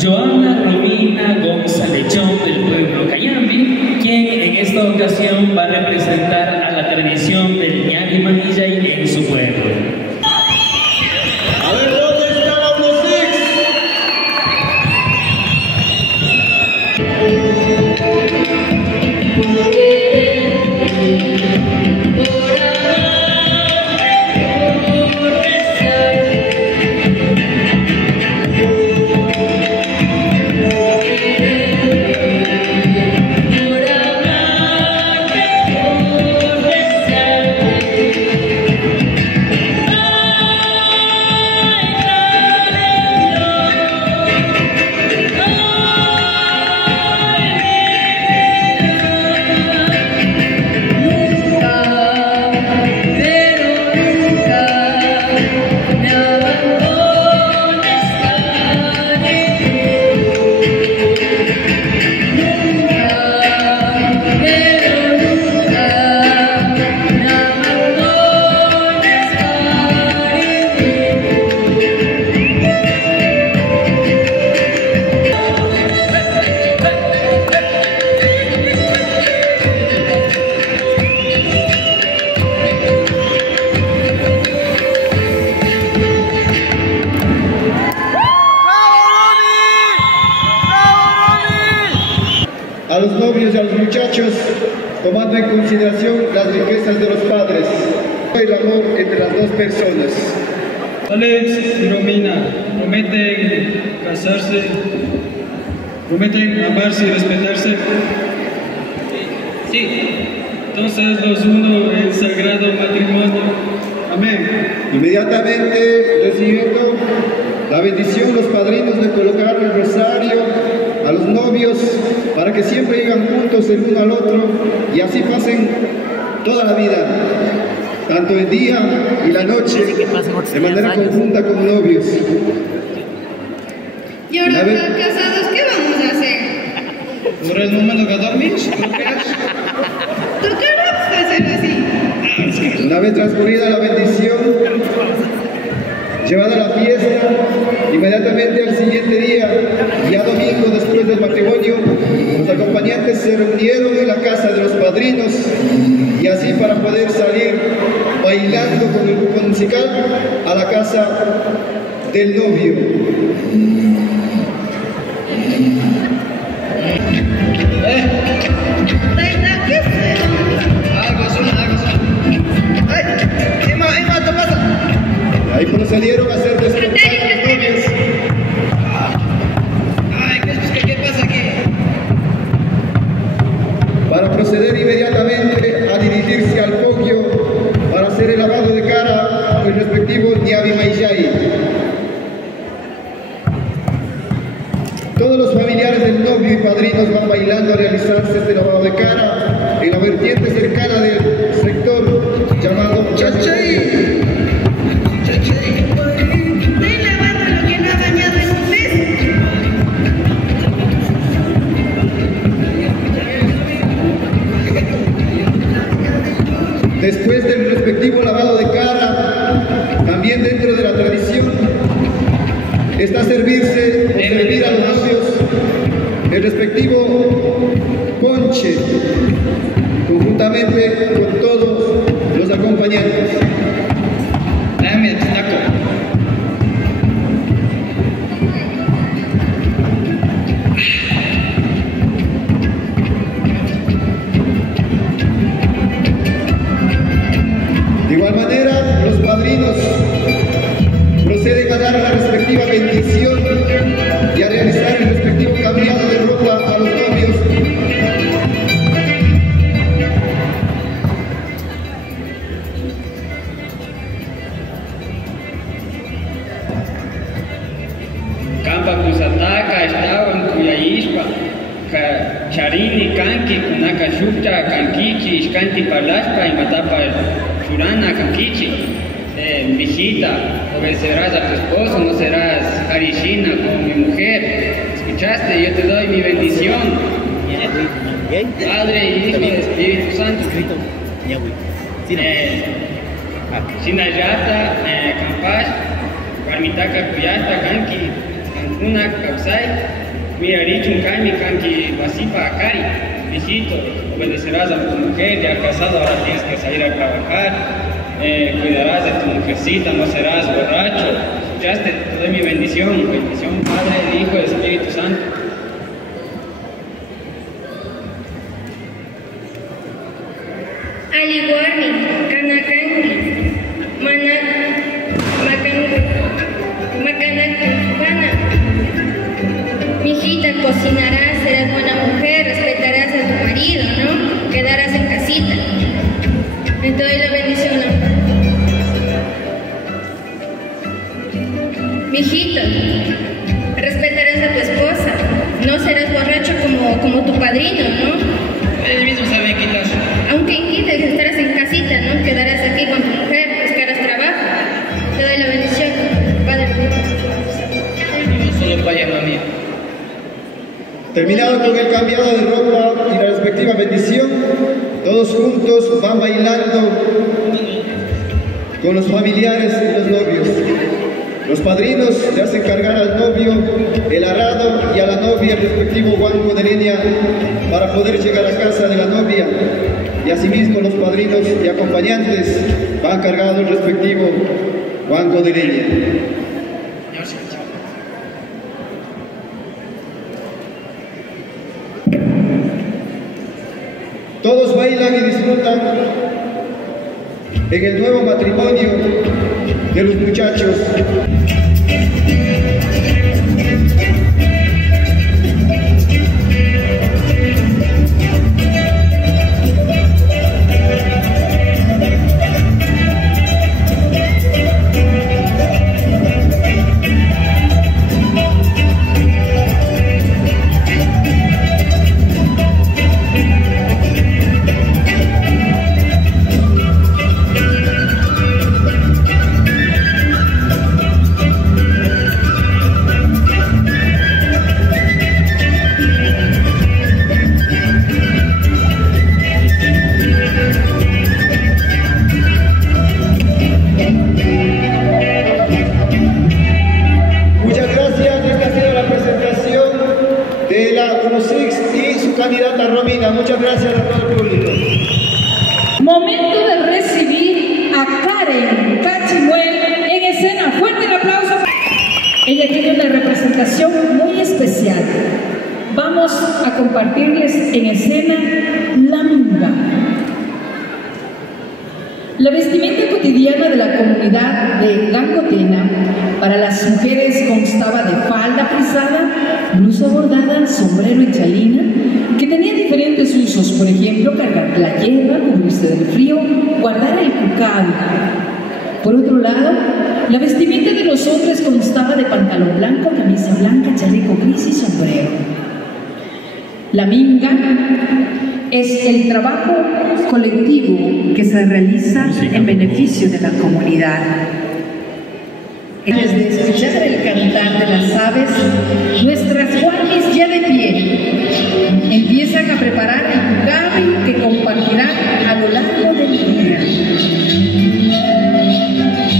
Joana Romina González del pueblo Cayambi, quien en esta ocasión va a representar a la tradición del ñavi mahillay en su pueblo. A ver, ¿dónde está la 1-6? A los novios y a los muchachos, tomando en consideración las riquezas de los padres y el amor entre las dos personas. Alex y Romina prometen casarse, prometen amarse y respetarse. Sí, entonces los uno en sagrado matrimonio. Amén. Inmediatamente recibiendo la bendición, los padrinos le colocaron el rosario a los novios para que siempre lleguen juntos el uno al otro y así pasen toda la vida, tanto el día y la noche, de manera conjunta como novios. Y ahora, casados, ¿qué vamos a hacer? Por el momento que dormís, tocará hacer así. Una vez transcurrida la bendición, llevada la fiesta, inmediatamente al siguiente día, ya domingo después del matrimonio, los acompañantes se reunieron en la casa de los padrinos y así para poder salir bailando con el grupo musical a la casa del novio. ¿Qué fue? Ahí procedieron a hacer despertar a los novios. ¿Qué pasa aquí? Para proceder inmediatamente a dirigirse al fogio para hacer el lavado de cara del respectivo ñavi mahillay. Todos los familiares del novio y padrinos van bailando a realizarse este lavado de cara en la vertiente cercana del sector llamado Chachay. Después del respectivo lavado de cara, también dentro de la tradición, está servir a los novios el respectivo ponche, conjuntamente con todos los acompañantes. Dame el taco. De igual manera, los padrinos proceden a dar la respectiva bendición y a realizar el respectivo cambiado de ropa a los novios. Campa kusataka estaban kuyayishpa charini kanki kunaka shukcha kankichi ishkanti palashpa imatapa churana kankichi. Mijita, obedecerás a tu esposo, no serás harishina como mi mujer. ¿Escuchaste? Yo te doy mi bendición. Padre, Hijo y Espíritu Santo. Sinayata, Campash, Parmitaka Kuyata, Kanki, una causai, mi aricho un caimi canqui vasipa acari, hijito, obedecerás a tu mujer, ya casado ahora tienes que salir a trabajar, cuidarás de tu mujercita, no serás borracho. Ya te doy mi bendición, Padre, Hijo y Espíritu Santo. Aliguarmi, Canacangi, Macanacana. Mijita, cocinarás, serás buena mujer, respetarás a tu marido, ¿no? Quedarás en casita. Te doy la bendición, ¿no? Mijito, respetarás a tu esposa, no serás borracho como tu padrino, ¿no? Él mismo sabe quitar. Aunque quites, estarás en casita, ¿no? Quedarás aquí con tu mujer, buscarás trabajo. Te doy la bendición, Padre. Solo vaya, mami. Terminado con el cambiado de ropa y la respectiva bendición, todos juntos van bailando con los familiares y los novios. Los padrinos le hacen cargar al novio el arado y a la novia el respectivo guango de leña para poder llegar a casa de la novia. Y asimismo los padrinos y acompañantes van cargados el respectivo guango de leña. Todos bailan y disfrutan en el nuevo matrimonio de los muchachos. Candidata Romina, muchas gracias a todo el público. Momento de recibir a Karen Cachimuel en escena. Fuerte el aplauso. Ella tiene una representación muy especial. Vamos a compartirles en escena La Minga. La vestimenta cotidiana de la comunidad de Gangotena para las mujeres constaba de falda frisada, blusa bordada, sombrero y chalina, que tenía diferentes usos, por ejemplo, cargar la hierba, cubrirse del frío, guardar el cucado. Por otro lado, la vestimenta de los hombres constaba de pantalón blanco, camisa blanca, chaleco gris y sombrero. La minga es el trabajo colectivo que se realiza en beneficio de la comunidad. Desde escuchar el cantar de las aves, nuestras guardias ya de pie empiezan a preparar el cucavi que compartirán a lo largo del día.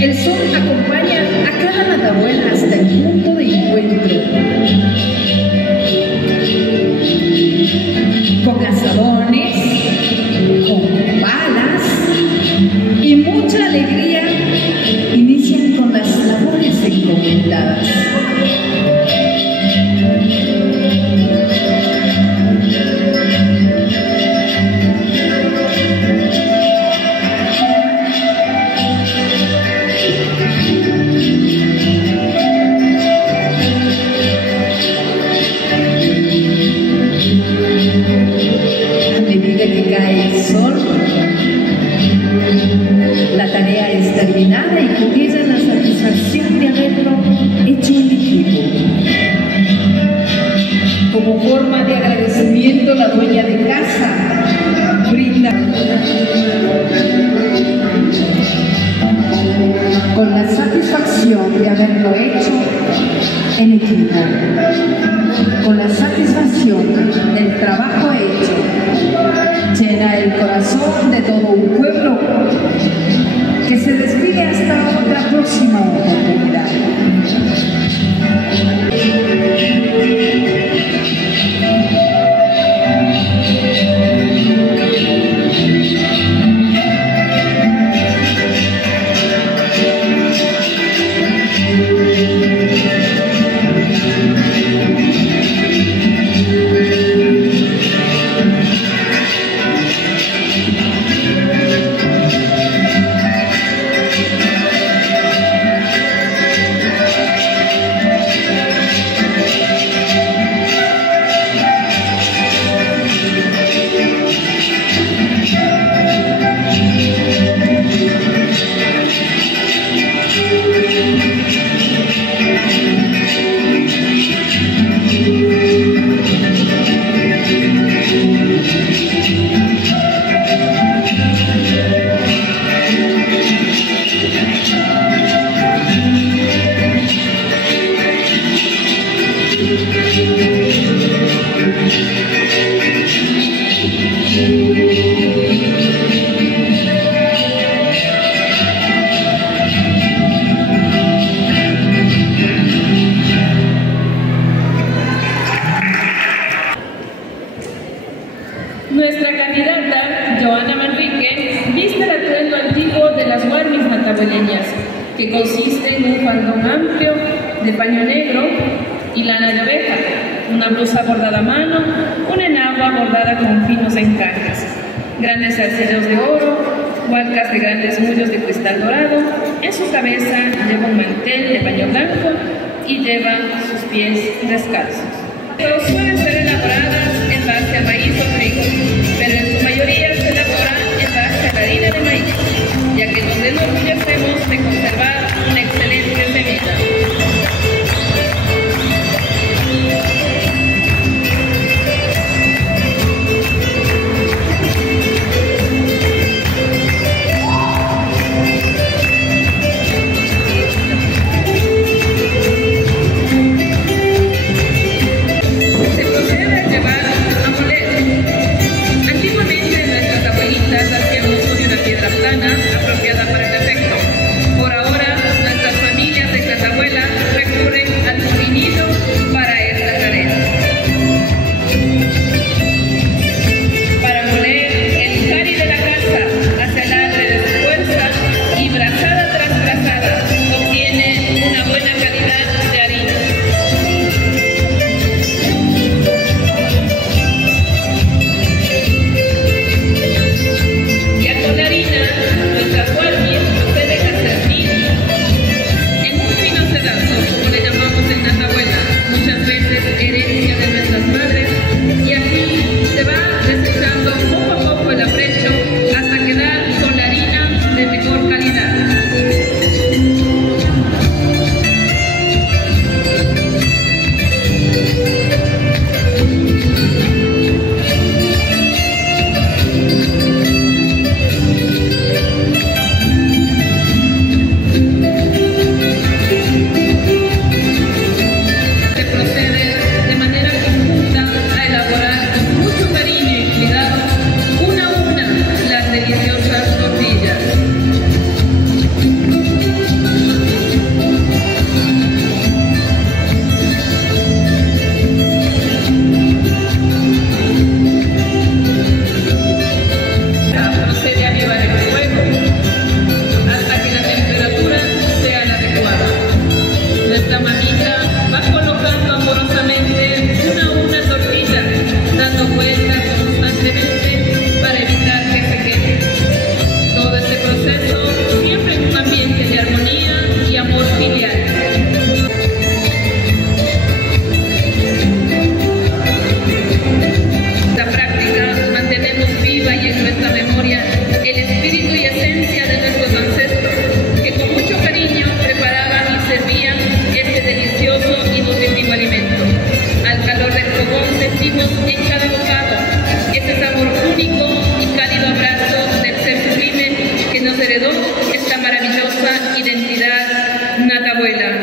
El sol acompaña a cada matabuela hasta el punto de encuentro. Con asadones, con palas y mucha alegría inician con las labores encomendadas. La tarea es terminada y comienza la satisfacción de haberlo hecho en equipo. Como forma de agradecimiento, la dueña de casa brinda con la satisfacción de haberlo hecho en equipo, con la satisfacción del trabajo hecho, llena el corazón de todo un pueblo que se despide hasta otra próxima oportunidad. Nuestra candidata, Joana Manrique, viste el atuendo antiguo de las huarmis natabueleñas, que consiste en un faldón amplio de paño negro y lana de oveja, una blusa bordada a mano, una enagua bordada con finos encajes, grandes zarcillos de oro, hualcas de grandes mullos de cristal dorado. En su cabeza lleva un mantel de paño blanco y lleva sus pies descalzos. Suelen ser elaboradas en base a maíz o trigo, pero en su mayoría se elaboran en base a la harina de maíz, ya que nos enorgullecemos de conservar una excelente semilla. Apropiada para el efecto. Por ahora, nuestras familias de Clandahuela recurren al molinillo para esta tarea. Para moler el cari de la casa hacia el arde de su fuerza y brazada tras brazada obtiene una buena calidad de harina. Ya con la harina, nuestras huarmis proceden a cernir en un fino sedazo, como le llamamos en Clandahuela, muchas veces herencia de nuestras madres, y así se va desechando poco a poco el aprecho hasta quedar con la harina de mejor calidad. Se procede de manera conjunta a elaborar con mucho cariño y cuidado una a una las deliciosas tortillas. Procede a avivar el fuego hasta que la temperatura sea la adecuada. Nuestra mamita va colocando amorosamente una a una tortilla, dando vueltas constantemente para evitar que se quede. Todo este proceso siempre en un ambiente de armonía y amor filial. Esta práctica mantenemos viva y en nuestra memoria el espíritu y esencia de nuestros ancestros, que con mucho cariño preparaban y servían este delicioso y nutritivo alimento. Al calor del fogón sentimos en cada bocado ese sabor único y cálido abrazo del ser sublime que nos heredó esta maravillosa identidad natabuela.